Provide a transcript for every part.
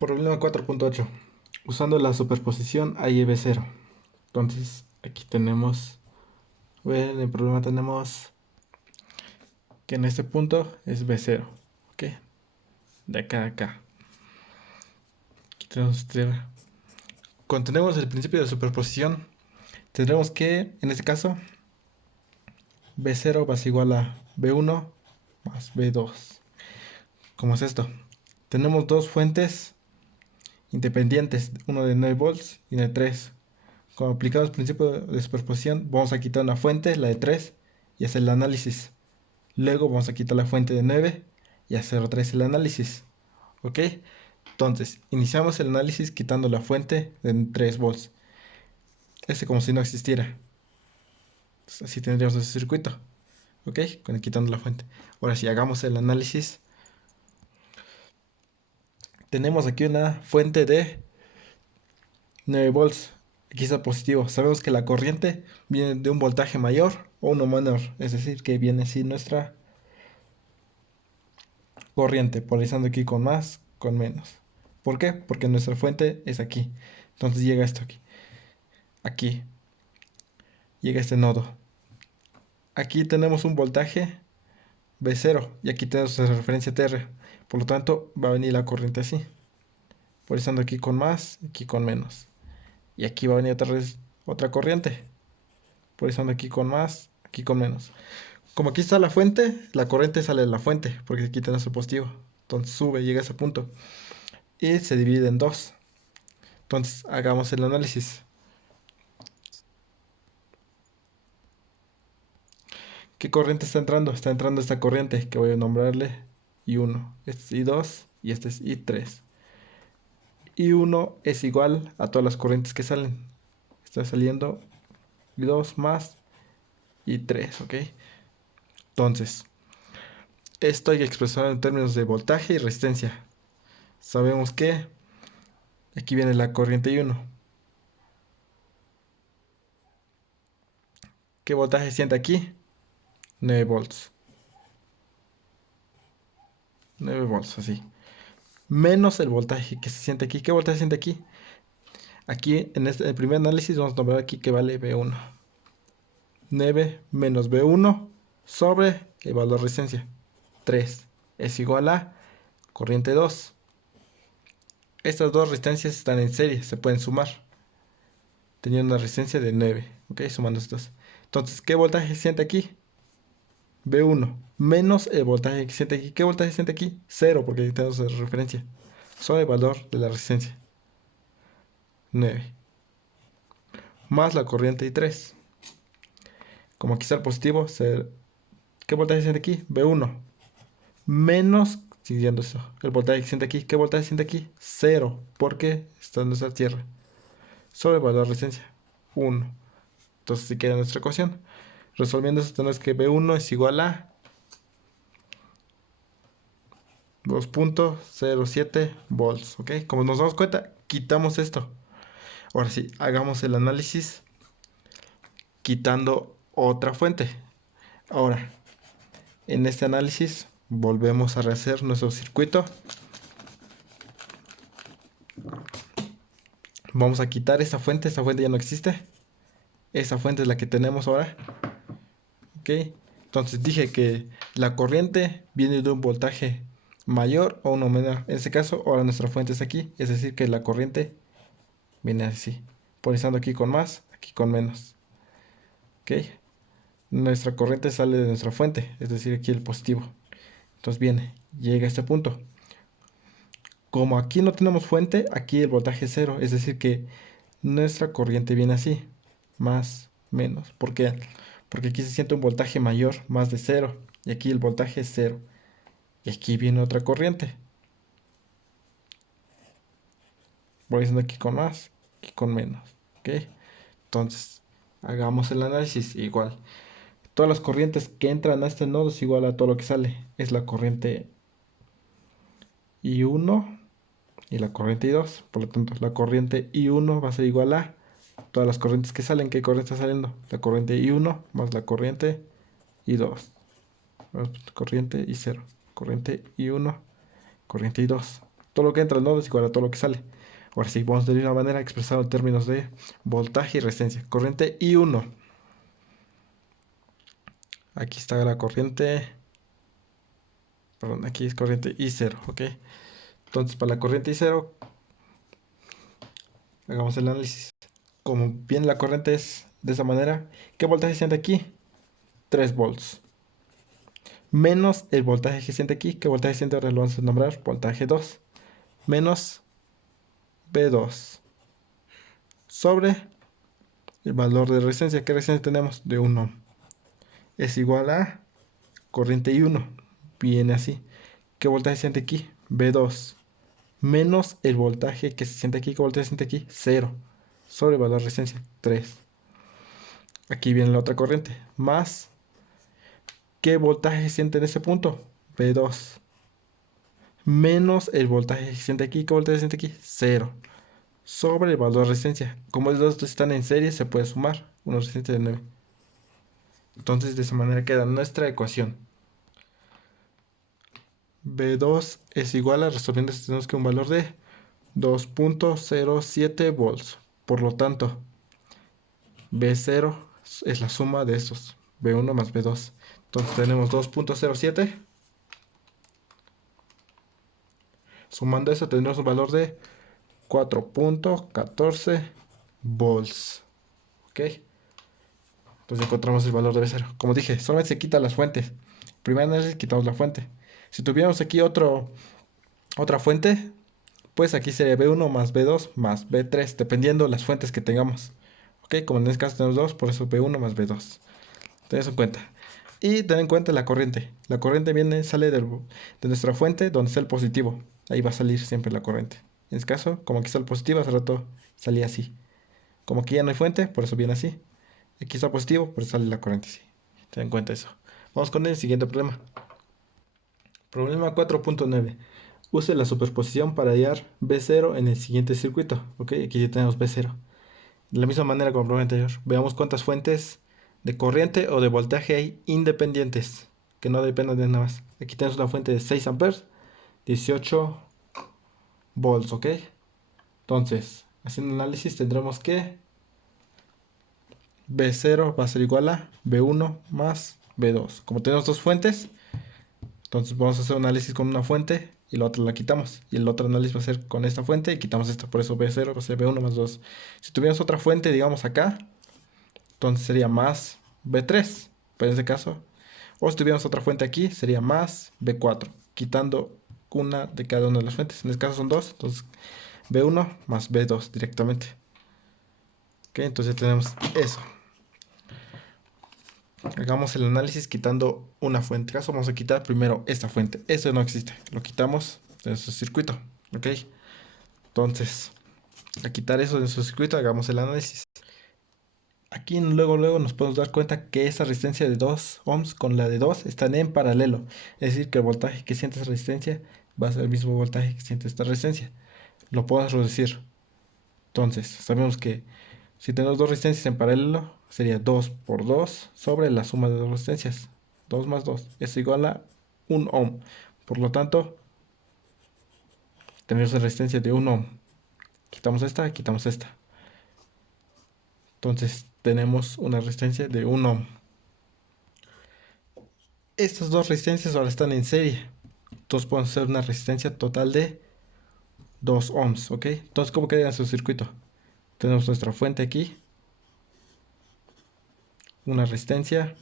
Problema 4.8. Usando la superposición A y B0. Entonces, aquí tenemos, en el problema tenemos que en este punto es B0. ¿Ok? De acá a acá. Aquí tenemos, cuando tenemos el principio de superposición, tendremos que, en este caso, B0 va a ser igual a B1 más B2. ¿Cómo es esto? Tenemos dos fuentes independientes, uno de 9 volts y una de 3. Como aplicamos el principio de superposición, vamos a quitar una fuente, la de 3, y hacer el análisis. Luego vamos a quitar la fuente de 9 y hacer otra vez el análisis. ¿Ok? Entonces, iniciamos el análisis quitando la fuente de 3 volts. Este como si no existiera. Entonces, así tendríamos ese circuito. ¿Ok? Quitando la fuente. Ahora si hagamos el análisis. Tenemos aquí una fuente de 9 volts. Aquí está positivo. Sabemos que la corriente viene de un voltaje mayor o uno menor. Es decir, que viene así nuestra corriente, polarizando aquí con más, con menos. ¿Por qué? Porque nuestra fuente es aquí. Entonces llega esto aquí. Aquí. Llega este nodo. Aquí tenemos un voltaje B0 y aquí tenemos la referencia TR. Por lo tanto, va a venir la corriente así. Polarizando aquí con más, aquí con menos. Y aquí va a venir otra vez otra corriente. Polarizando aquí con más, aquí con menos. Como aquí está la fuente, la corriente sale de la fuente, porque aquí tenemos el positivo. Entonces sube, llega a ese punto. Y se divide en dos. Entonces hagamos el análisis. ¿Qué corriente está entrando? Está entrando esta corriente que voy a nombrarle I1. Este es I2 y este es I3. I1 es igual a todas las corrientes que salen. Está saliendo I2 más I3, ¿ok? Entonces, esto hay que expresar en términos de voltaje y resistencia. Sabemos que aquí viene la corriente I1. ¿Qué voltaje siente aquí? 9 volts. 9 volts, así. Menos el voltaje que se siente aquí. ¿Qué voltaje se siente aquí? Aquí, en el primer análisis, vamos a nombrar aquí que vale B1. 9 menos B1 sobre el valor de resistencia. 3 es igual a corriente 2. Estas dos resistencias están en serie, se pueden sumar. Teniendo una resistencia de 9. ¿Ok? Sumando estos. Entonces, ¿qué voltaje se siente aquí? B1 menos el voltaje que se siente aquí. ¿Qué voltaje se siente aquí? 0, porque aquí tenemos referencia. Sobre el valor de la resistencia. 9. Más la corriente I3. Como aquí está el positivo, ¿qué voltaje se siente aquí? B1. Menos, siguiendo eso, el voltaje que siente aquí. ¿Qué voltaje siente aquí? 0, porque está en nuestra tierra. Sobre el valor de resistencia, 1. Entonces si queda nuestra ecuación. Resolviendo esto tenemos que B1 es igual a 2.07 volts, ¿ok? Como nos damos cuenta, quitamos esto. Ahora sí, hagamos el análisis quitando otra fuente. Ahora, en este análisis volvemos a rehacer nuestro circuito. Vamos a quitar esta fuente ya no existe. Esa fuente es la que tenemos ahora. ¿Ok? Entonces dije que la corriente viene de un voltaje mayor o uno menor. En este caso, ahora nuestra fuente es aquí. Es decir, que la corriente viene así. Polarizando aquí con más, aquí con menos. ¿Ok? Nuestra corriente sale de nuestra fuente. Es decir, aquí el positivo. Entonces viene, llega a este punto. Como aquí no tenemos fuente, aquí el voltaje es cero. Es decir, que nuestra corriente viene así. Más, menos. ¿Por qué? Porque aquí se siente un voltaje mayor, más de cero. Y aquí el voltaje es cero. Y aquí viene otra corriente. Voy diciendo aquí con más, aquí con menos. ¿Ok? Entonces, hagamos el análisis igual. Todas las corrientes que entran a este nodo es igual a todo lo que sale. Es la corriente I1 y la corriente I2. Por lo tanto, la corriente I1 va a ser igual a todas las corrientes que salen. ¿Qué corriente está saliendo? La corriente I1 más la corriente I2. Corriente I0. Corriente I1, corriente I2. Todo lo que entra al nodo es igual a todo lo que sale. Ahora sí, vamos de la misma manera a expresarlo en términos de voltaje y resistencia. Corriente I1. Aquí está la corriente. Perdón, aquí es corriente I0, ¿ok? Entonces, para la corriente I0, hagamos el análisis. Como bien la corriente es de esa manera, ¿qué voltaje siente aquí? 3 volts. Menos el voltaje que siente aquí. ¿Qué voltaje siente? Ahora lo vamos a nombrar voltaje 2. Menos B2. Sobre el valor de resistencia. ¿Qué resistencia tenemos? De 1 ohm. Es igual a corriente I1. Viene así. ¿Qué voltaje siente aquí? B2. Menos el voltaje que se siente aquí. ¿Qué voltaje se siente aquí? 0. Sobre el valor de resistencia. 3. Aquí viene la otra corriente. Más. ¿Qué voltaje se siente en ese punto? B2. Menos el voltaje que se siente aquí. ¿Qué voltaje se siente aquí? 0. Sobre el valor de resistencia. Como los dos están en serie, se puede sumar. Una resistencia de 9. Entonces, de esa manera queda nuestra ecuación. B2 es igual a, resolviendo esto, tenemos que un valor de 2.07 volts. Por lo tanto, B0 es la suma de estos. B1 más B2. Entonces tenemos 2.07. Sumando eso tendremos un valor de 4.14 volts. ¿Ok? Entonces encontramos el valor de B0. Como dije, solamente se quitan las fuentes. Primero análisis quitamos la fuente. Si tuviéramos aquí otra fuente, pues aquí sería B1 más B2 más B3, dependiendo de las fuentes que tengamos. ¿Ok? Como en este caso tenemos dos, por eso B1 más B2. Ten eso en cuenta. Y ten en cuenta la corriente. La corriente sale de nuestra fuente donde está el positivo. Ahí va a salir siempre la corriente. En este caso, como aquí está el positivo, hace rato salía así. Como aquí ya no hay fuente, por eso viene así. Aquí está positivo, por eso sale la corriente así. Ten en cuenta eso. Vamos con el siguiente problema. Problema 4.9. Use la superposición para hallar B0 en el siguiente circuito. Ok, aquí ya tenemos B0. De la misma manera como el problema anterior. Veamos cuántas fuentes de corriente o de voltaje hay independientes. Que no dependan de nada más. Aquí tenemos una fuente de 6 amperes. 18 volts, ¿ok? Entonces, haciendo un análisis tendremos que B0 va a ser igual a B1 más B2. Como tenemos dos fuentes, entonces vamos a hacer un análisis con una fuente y la otra la quitamos. Y el otro análisis va a ser con esta fuente y quitamos esta. Por eso B0 va a ser B1 más 2. Si tuviéramos otra fuente, digamos acá, entonces sería más B3. Pero en este caso, o si tuviéramos otra fuente aquí, sería más B4. Quitando una de cada una de las fuentes. En este caso son dos, entonces B1 más B2 directamente. Ok, entonces tenemos eso. Hagamos el análisis quitando una fuente. En este caso vamos a quitar primero esta fuente. Eso no existe. Lo quitamos de nuestro circuito. Ok. Entonces, a quitar eso de nuestro circuito, hagamos el análisis. Aquí luego nos podemos dar cuenta que esa resistencia de 2 ohms con la de 2 están en paralelo. Es decir, que el voltaje que siente esa resistencia va a ser el mismo voltaje que siente esta resistencia. Lo podemos reducir. Entonces, sabemos que si tenemos dos resistencias en paralelo, sería 2 por 2 sobre la suma de dos resistencias. 2 más 2 es igual a 1 ohm. Por lo tanto, tenemos una resistencia de 1 ohm. Quitamos esta, quitamos esta. Entonces, tenemos una resistencia de 1 ohm. Estas dos resistencias ahora están en serie. Entonces, podemos hacer una resistencia total de 2 ohms, ¿ok? Entonces, ¿cómo queda en su circuito? Tenemos nuestra fuente aquí. Una resistencia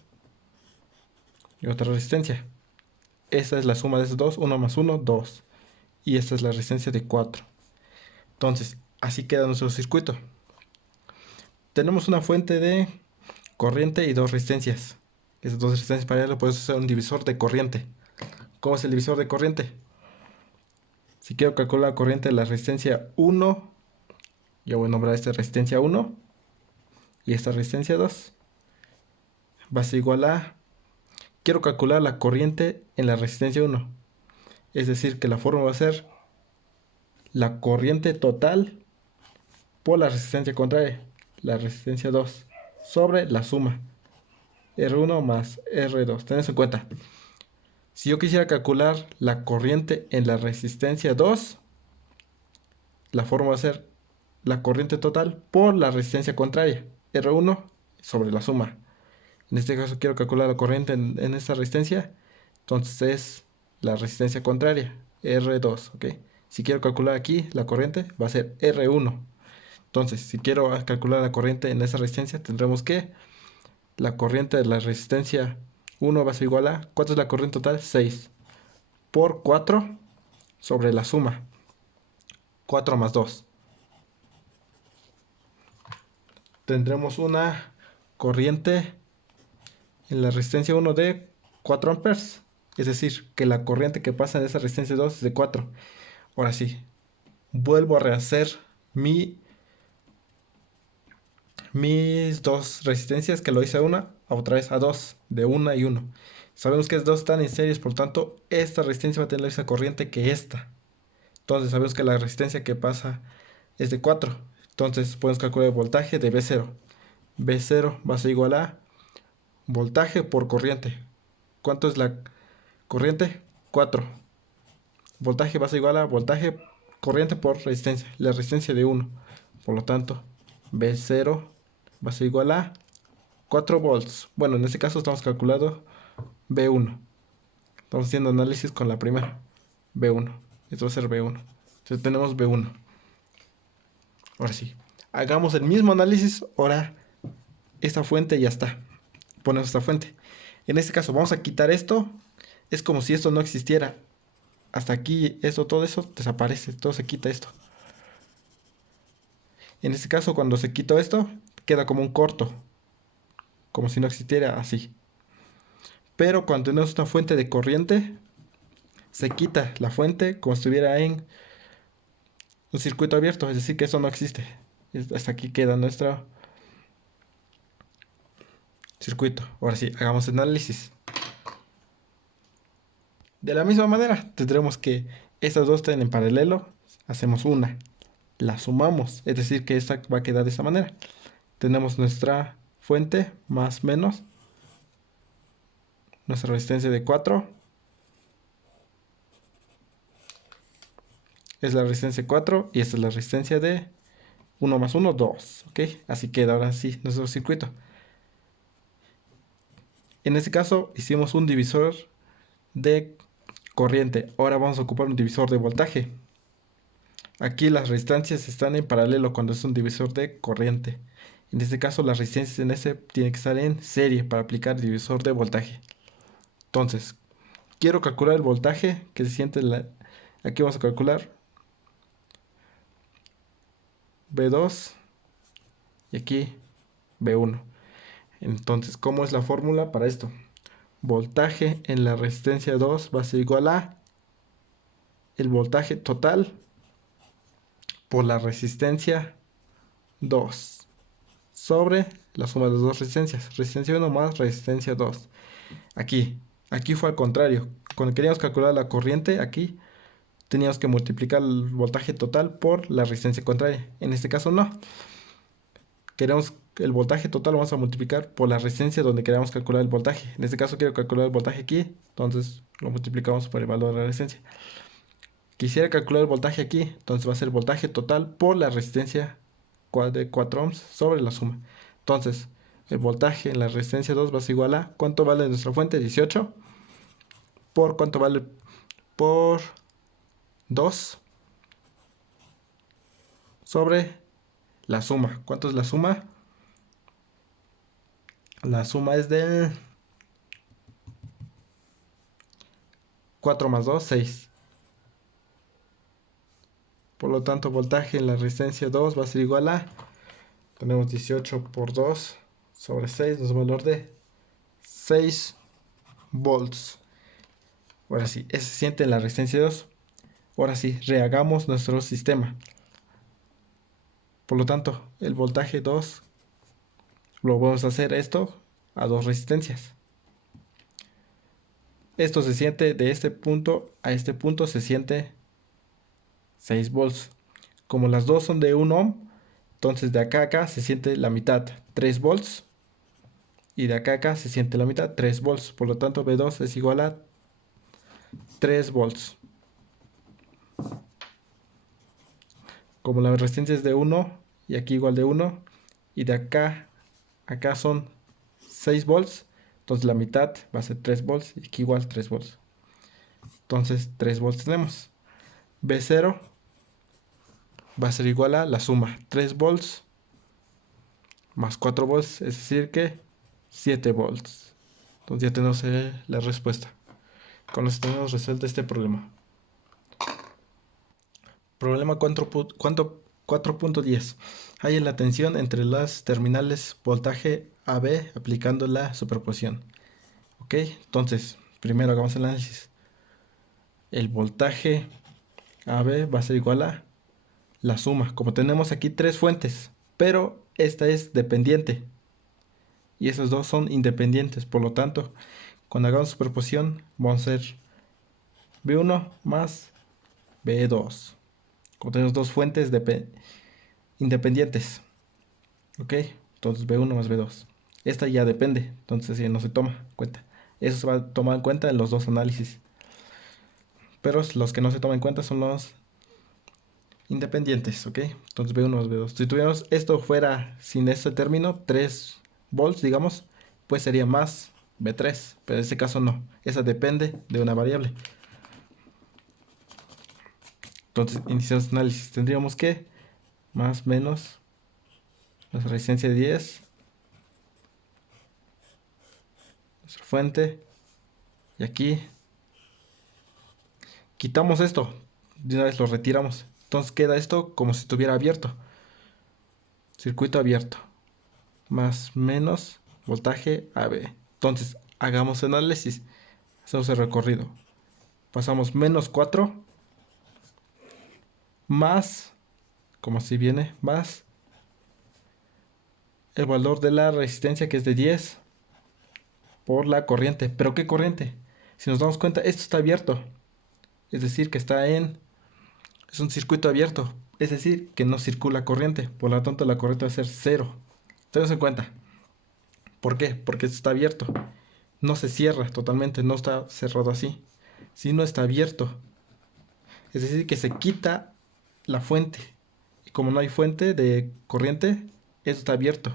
y otra resistencia. Esta es la suma de esos dos, 1 más 1, 2. Y esta es la resistencia de 4. Entonces, así queda nuestro circuito. Tenemos una fuente de corriente y dos resistencias. Esas dos resistencias paralelas podemos usar un divisor de corriente. ¿Cómo es el divisor de corriente? Si quiero calcular la corriente de la resistencia 1, yo voy a nombrar esta resistencia 1 y esta resistencia 2. Va a ser igual a... Quiero calcular la corriente en la resistencia 1. Es decir, que la fórmula va a ser la corriente total por la resistencia contraria, la resistencia 2, sobre la suma R1 más R2. Ten eso en cuenta. Si yo quisiera calcular la corriente en la resistencia 2, la fórmula va a ser la corriente total por la resistencia contraria, R1 sobre la suma. En este caso quiero calcular la corriente en esta resistencia, entonces es la resistencia contraria, R2, ¿ok? Si quiero calcular aquí la corriente, va a ser R1. Entonces, si quiero calcular la corriente en esa resistencia, tendremos que la corriente de la resistencia 1 va a ser igual a, ¿cuánto es la corriente total? 6 por 4 sobre la suma, 4 más 2. Tendremos una corriente en la resistencia 1 de 4 amperes. Es decir, que la corriente que pasa en esa resistencia 2 es de 4. Ahora sí, vuelvo a rehacer mis dos resistencias, que lo hice a una, a otra vez a dos, de una y uno. Sabemos que estos dos están en series, por tanto, esta resistencia va a tener la misma corriente que esta. Entonces, sabemos que la resistencia que pasa es de 4. Entonces, podemos calcular el voltaje de V0. V0 va a ser igual a voltaje por corriente. ¿Cuánto es la corriente? 4. Voltaje va a ser igual a voltaje corriente por resistencia. La resistencia de 1. Por lo tanto, V0 va a ser igual a 4 volts. Bueno, en este caso estamos calculando V1. Estamos haciendo análisis con la primera. V1. Esto va a ser V1. Entonces tenemos V1. Ahora sí. Hagamos el mismo análisis. Ahora esta fuente ya está. Ponemos esta fuente. En este caso vamos a quitar esto. Es como si esto no existiera. Hasta aquí, esto, todo eso desaparece. Todo se quita esto. En este caso, cuando se quita esto, queda como un corto. Como si no existiera así. Pero cuando tenemos una fuente de corriente, se quita la fuente como si estuviera en un circuito abierto. Es decir, que eso no existe. Hasta aquí queda nuestro circuito. Ahora sí, hagamos el análisis. De la misma manera, tendremos que estas dos estén en paralelo. Hacemos una. La sumamos. Es decir, que esta va a quedar de esta manera. Tenemos nuestra fuente más menos nuestra resistencia de 4 es la resistencia 4 y esta es la resistencia de 1 más 1, 2, ¿ok? Así queda ahora sí nuestro circuito. En este caso hicimos un divisor de corriente. Ahora vamos a ocupar un divisor de voltaje. Aquí las resistencias están en paralelo cuando es un divisor de corriente. En este caso las resistencias en este tienen que estar en serie para aplicar el divisor de voltaje. Entonces, quiero calcular el voltaje que se siente en la... Aquí vamos a calcular V2 y aquí V1. Entonces, ¿cómo es la fórmula para esto? Voltaje en la resistencia 2 va a ser igual a el voltaje total por la resistencia 2 sobre la suma de las dos resistencias. Resistencia 1 más resistencia 2. Aquí fue al contrario. Cuando queríamos calcular la corriente, aquí teníamos que multiplicar el voltaje total por la resistencia contraria. En este caso no. Queremos el voltaje total, lo vamos a multiplicar por la resistencia donde queramos calcular el voltaje. En este caso quiero calcular el voltaje aquí, entonces lo multiplicamos por el valor de la resistencia. Quisiera calcular el voltaje aquí, entonces va a ser el voltaje total por la resistencia de 4 ohms sobre la suma. Entonces, el voltaje en la resistencia 2 va a ser igual a, ¿cuánto vale nuestra fuente? 18. ¿Por cuánto vale? Por 2 sobre la suma. ¿Cuánto es la suma? La suma es de 4 más 2, 6. Por lo tanto, voltaje en la resistencia 2 va a ser igual a, tenemos 18 por 2 sobre 6, nos da un valor de 6 volts. Ahora sí, ese se siente en la resistencia 2. Ahora sí, rehagamos nuestro sistema. Por lo tanto, el voltaje 2 lo vamos a hacer esto a dos resistencias. Esto se siente de este punto a este punto, se siente 6 volts. Como las dos son de 1 ohm, entonces de acá a acá se siente la mitad, 3 volts. Y de acá a acá se siente la mitad, 3 volts. Por lo tanto, V2 es igual a 3 volts. como la resistencia es de 1 y aquí igual de 1 y de acá son 6 volts, entonces la mitad va a ser 3 volts y aquí igual 3 volts. Entonces 3 volts tenemos. B0 va a ser igual a la suma 3 volts más 4 volts, es decir que 7 volts. Entonces ya tenemos la respuesta. Con esto tenemos resuelto este problema. Problema 4.10. Hay la tensión entre las terminales voltaje AB aplicando la superposición. Ok, entonces primero hagamos el análisis. El voltaje AB va a ser igual a la suma. Como tenemos aquí tres fuentes, pero esta es dependiente y esas dos son independientes. Por lo tanto, cuando hagamos superposición, vamos a hacer B1 más B2. Como tenemos dos fuentes independientes. Ok, entonces B1 más B2. Esta ya depende, entonces ya no se toma en cuenta. Eso se va a tomar en cuenta en los dos análisis. Pero los que no se toman en cuenta son los independientes, ¿ok? Entonces B1 más B2. Si tuviéramos esto fuera sin este término, 3 volts, digamos, pues sería más B3. Pero en este caso no. Esa depende de una variable. Entonces iniciamos análisis. Tendríamos que más menos la resistencia de 10. Nuestra fuente. Y aquí quitamos esto. De una vez lo retiramos. Entonces queda esto como si estuviera abierto. Circuito abierto. Más menos voltaje AB. Entonces hagamos el análisis. Hacemos el recorrido. Pasamos menos 4 más, como así viene, más el valor de la resistencia que es de 10 por la corriente. ¿Pero qué corriente? Si nos damos cuenta, esto está abierto. Es decir, que es un circuito abierto. Es decir, que no circula corriente. Por lo tanto, la corriente va a ser 0. Tenemos en cuenta. ¿Por qué? Porque esto está abierto. No se cierra totalmente, no está cerrado así. Sino está abierto. Es decir, que se quita la fuente. Y como no hay fuente de corriente, esto está abierto.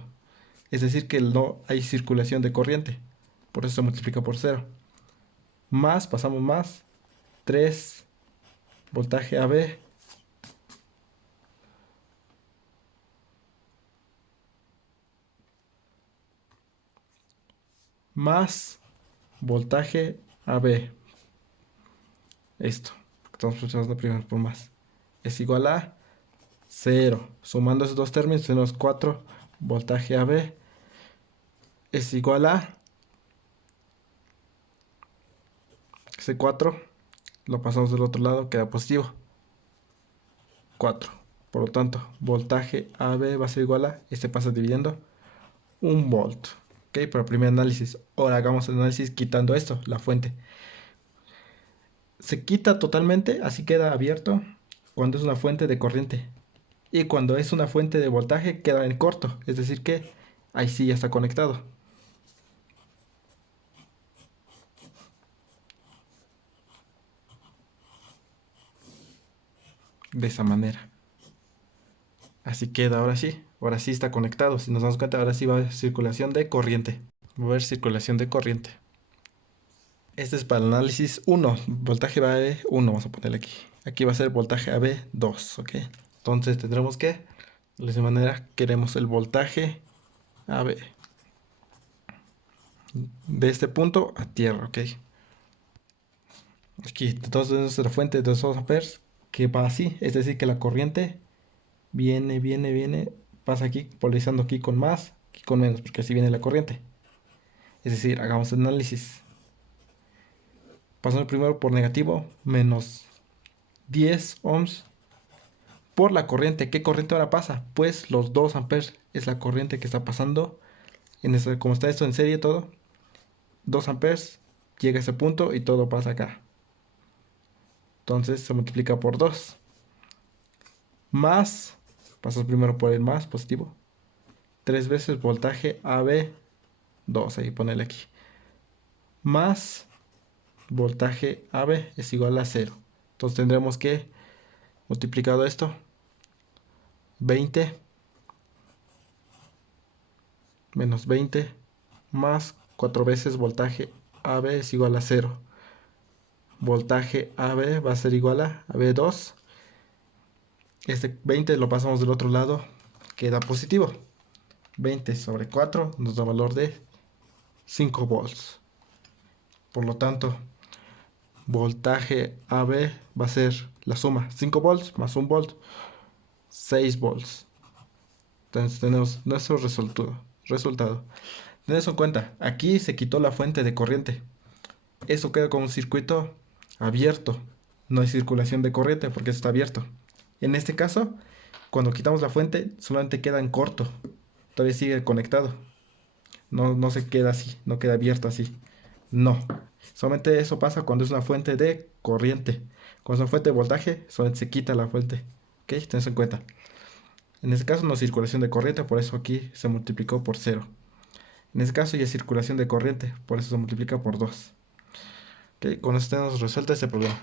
Es decir, que no hay circulación de corriente. Por eso se multiplica por 0. Más, pasamos más. 3 voltaje AB. Más voltaje AB. Esto. Estamos funcionando primero por más. Es igual a 0. Sumando esos dos términos tenemos 4 voltaje AB. Es igual a ese 4. Lo pasamos del otro lado, queda positivo. 4. Por lo tanto, voltaje AB va a ser igual a, este pasa dividiendo, 1 volt. Ok, para el primer análisis. Ahora hagamos el análisis quitando esto, la fuente. Se quita totalmente, así queda abierto cuando es una fuente de corriente. Y cuando es una fuente de voltaje queda en corto, es decir que ahí sí ya está conectado. De esa manera. Así queda ahora sí está conectado. Si nos damos cuenta, ahora sí va a haber circulación de corriente. Va a haber circulación de corriente. Este es para el análisis 1, voltaje AB 1, vamos a ponerle aquí. Aquí va a ser voltaje AB 2, ¿ok? Entonces tendremos que, de esa manera, queremos el voltaje AB. De este punto a tierra, ¿ok? Aquí, entonces nuestra fuente de 2 amperes que va así, es decir, que la corriente viene, pasa aquí, polarizando aquí con más, aquí con menos, porque así viene la corriente. Es decir, hagamos el análisis. Pasando primero por negativo, menos 10 ohms por la corriente. ¿Qué corriente ahora pasa? Pues los 2 amperes es la corriente que está pasando. Como está esto en serie todo, 2 amperes llega a ese punto y todo pasa acá. Entonces se multiplica por 2. Más, pasas primero por el más positivo. 3 veces voltaje AB2, ahí ponele aquí. Más voltaje AB es igual a 0. Entonces tendremos que, multiplicado esto, 20 menos 20 más 4 veces voltaje AB es igual a 0. Voltaje AB va a ser igual a AB2. Este 20 lo pasamos del otro lado, queda positivo. 20 sobre 4 nos da valor de 5 volts. Por lo tanto, voltaje AB va a ser la suma 5 volts más 1 volt, 6 volts. Entonces tenemos nuestro resultado. Ten eso en cuenta, aquí se quitó la fuente de corriente. Eso queda como un circuito abierto. No hay circulación de corriente porque está abierto. En este caso, cuando quitamos la fuente, solamente queda en corto. Todavía sigue conectado. No se queda así, no queda abierto así. No. Solamente eso pasa cuando es una fuente de corriente. Cuando es una fuente de voltaje, solamente se quita la fuente. ¿Ok? Ten eso en cuenta. En este caso no hay circulación de corriente, por eso aquí se multiplicó por 0. En este caso ya hay circulación de corriente, por eso se multiplica por 2. ¿Ok? Con esto tenemos resuelto este problema.